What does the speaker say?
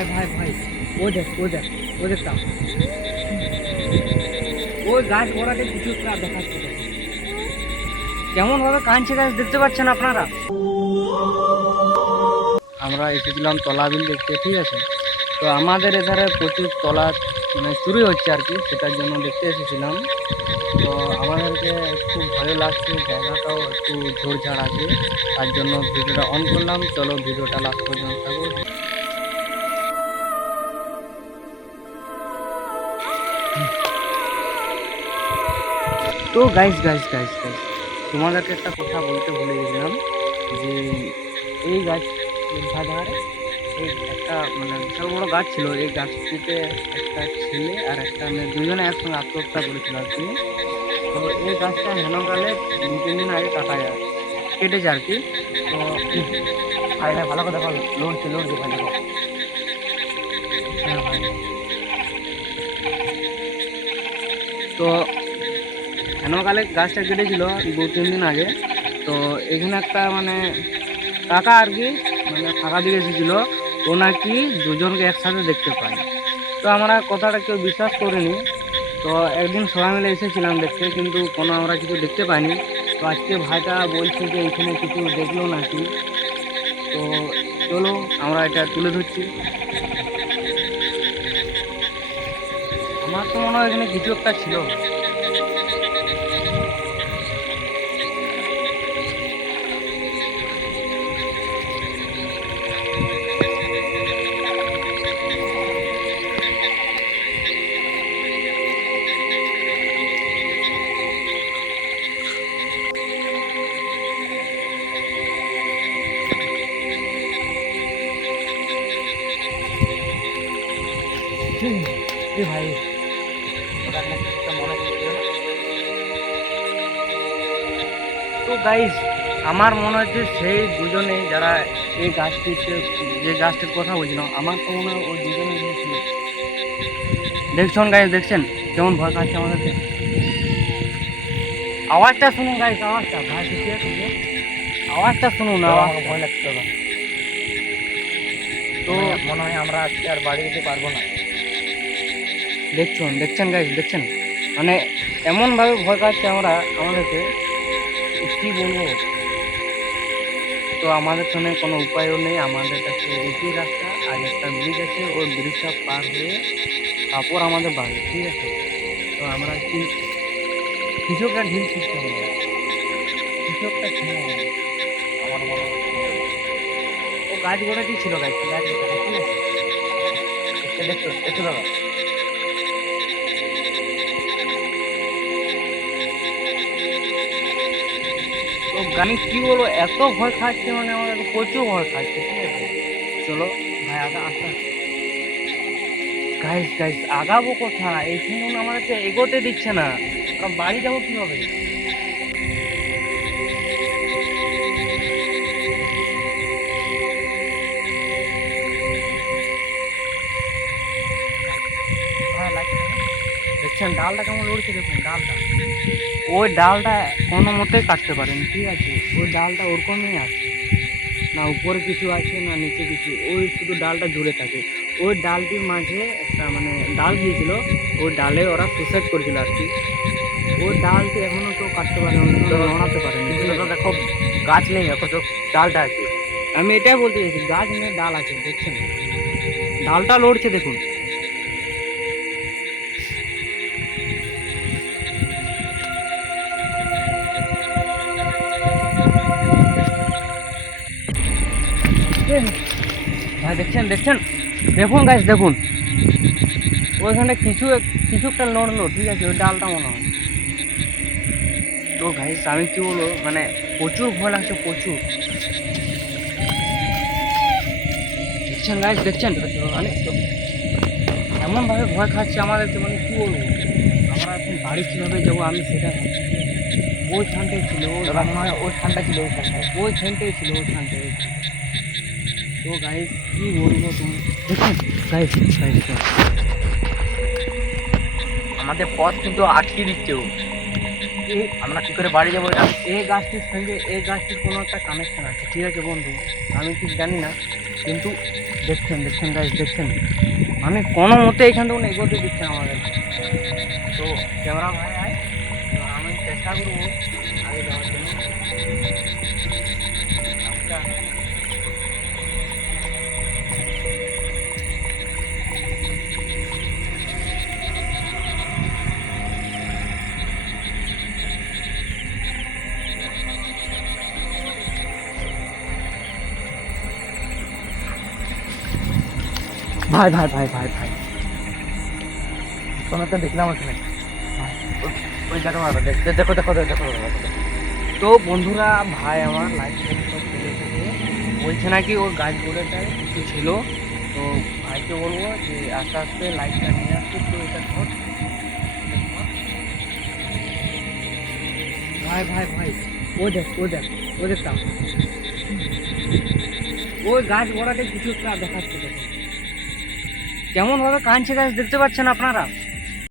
ভাই ভাই ভাই, ও দেখ ও দেখ ও দেখতাম ওই গাছ গোড়াতে কিছু একটা দেখাচ্ছে। কেমন ভাবে কাঁদছে গাছ দেখতে পাচ্ছেন আপনারা। আমরা এসেছিলাম তলাবিল দেখতে, ঠিক আছে। তো আমাদের এধারে প্রচুর তলা মানে চুরি হচ্ছে আর কি, সেটার জন্য দেখতে এসেছিলাম। তো আমাদেরকে একটু ভয় লাগছে, জায়গাটাও একটু ঝোড়ঝাড় আছে, তার জন্য ভিডিওটা অন করলাম। চলো ভিডিওটা লাস্ট পর্যন্ত থাকো। তো গাইস গাইস গাইস গাইস, তোমাদেরকে একটা কথা বলতে ভুলে গেছিলাম যে এই গাছ ধারে এই একটা মানে বিশাল বড় গাছ ছিল। এই গাছটিতে একটা ছেলে আর একটা মেয়ে দুজনে একসঙ্গে আত্মহত্যা করেছিল আর কি। তো এই গাছটা হেনকালে 2-3 দিন আগে কেটেছে আর কি। তো ভাই ভাই ভালো করে দেখো, লড়ছে লড়ছে ভাই দেখো। হ্যাঁ ভাই। তো হেনকালে গাছটা কেটেছিল 2-3 দিন আগে। তো এখানে একটা মানে কাকা আর কি মানে ফাঁকা দিয়ে এসেছিলো, ও নাকি দুজনকে একসাথে দেখতে পায়। তো আমরা কথাটা কেউ বিশ্বাস করিনি। তো একদিন সবাই মিলে এসেছিলাম দেখতে, কিন্তু কোনো আমরা কিছু দেখতে পাইনি। তো আজকে ভাইটা বলছে যে এখানে কিছু দেখলো নাকি। তো চলো আমরা এটা তুলে ধরছি। আমার তো মনে হয় এখানে কিছু একটা ছিল। ভাই তো গাইজ আমার মনে হচ্ছে সেই দুজনে যারা এই গাছটিতে যে গাছটির কথা বলছিলাম, আমার তো মনে হয় ওই দুজনে ছিল। দেখছেন গাইজ, দেখছেন কেমন ভয় খাচ্ছে আমাদেরকে। আওয়াজটা শুনুন গাইজ, আওয়াজটা ভাই ঠিক আছে, আওয়াজটা শুনুন। আওয়াজ ভয় লাগছে না। তো মনে হয় আমরা আজকে আর বাড়ি যেতে পারবো না। দেখছেন দেখছেন গাইজ, দেখছেন মানে এমনভাবে ভয় খাচ্ছে আমাদেরকে কি বলবো। তো আমাদের সঙ্গে কোনো উপায়ও নেই, আমাদের কাছে একই রাস্তা আর একটা ব্রিজ আছে, ওই ব্রিজটা পার হয়ে তারপর আমাদের বাড়ি, ঠিক আছে। তো আমরা কিছু একটা ঢিল শিখতে হবে, কিছু একটা ছিল আমার মনে হয়। ও গাছ গোড়াতেই ছিল, গাছ গাছ গোড়াতে, ঠিক আছে। দেখছো দেখছো দাদা। তো আমি কি বলবো, এত ভয় খাচ্ছে মানে আমার প্রচুর ভয় খাচ্ছে, ঠিক আছে। চলো ভাই আস্তে আস্তে গাইস গাইস, আগাবো কোথায়? এইখানে আমাদেরকে এগোতে দিচ্ছে না, বাড়ি যাবো কিভাবে? দেখছেন ডালটা কেমন লড়ছে, দেখুন ডালটা। ওই ডালটা কোনো মতেই কাটতে পারেন, ঠিক আছে। ওই ডালটা ওরকমই আছে, না উপরে কিছু আছে না নিচে কিছু, ওই শুধু ডালটা জুড়ে থাকে। ওই ডালটির মাঝে একটা মানে ডাল দিয়েছিল, ওই ডালে ওরা সুসাইড করেছিল আর কি। ওই ডালটি এখনো কেউ কাটতে পারে, নড়াতে পারেনি। দেখো গাছ নেই অথচ ডালটা আছে। আমি এটাই বলতে চাইছি, গাছ নেই ডাল আছে, দেখছেন ডালটা লড়ছে দেখুন। ভাই দেখছেন দেখছেন, দেখুন গাছ দেখুন, ওইখানে কিছু কিছু একটা লড়লো, ঠিক আছে, ওই ডালটা মনে হয়। তো গাইস আমি কি বলবো, মানে প্রচুর ভয় লাগছে প্রচুর। দেখছেন গাইস দেখছেন, মানে এমন ভাবে ভয় খাচ্ছে আমাদেরকে, মানে কি বলবো। আমরা এখন বাড়ি কিভাবে যাবো আমি সেটা ভাবছি। ওই ঠানটাই ছিল, মনে হয় ওই ঠান্ডা ছিল, ওই ঠানটাই ছিল ওই ঠানটাই। তো গাইস কি বলবো তুমি, দেখছেন গাইস গাইস আমাদের পথ কিন্তু আটকে দিচ্ছে ও। আমরা কি করে বাড়ি যাবো? এই গাছটির সঙ্গে এই গাছটির কোনো একটা কানেকশন আছে, ঠিক আছে বন্ধু, আমি ঠিক জানি না। কিন্তু দেখছেন দেখছেন গাইস, দেখছেন মানে কোনো মতে এখান থেকে এগোতে দিচ্ছে না আমাদের। তো ক্যামেরা ভাই আয়, তো আমি চেষ্টা করবো আগে যাওয়ার জন্য। আচ্ছা ভাই ভাই ভাই ভাই ভাই কোনো তো দেখলাম ওখানে ভাই, ওই দেখো দেখো দেখো দেখো দেখো দেখো। তো বন্ধুরা ভাই আমার লাইট সব ফেলে এসেছে, বলছে নাকি ওর গাছ গোড়াটায় কিছু ছিল। তো ভাইকে বলবো যে আস্তে আস্তে লাইটটা নিয়ে আসতে। তো এটা ধর ভাই ভাই ভাই, ও দেখ ও দেখ ও দেখতাম ওই গাছ গোড়াতে কিছু একটা দেখাচ্ছে, দেখো কেমন ভাবে কাঁদছে গাছ, দেখতে পাচ্ছেন আপনারা।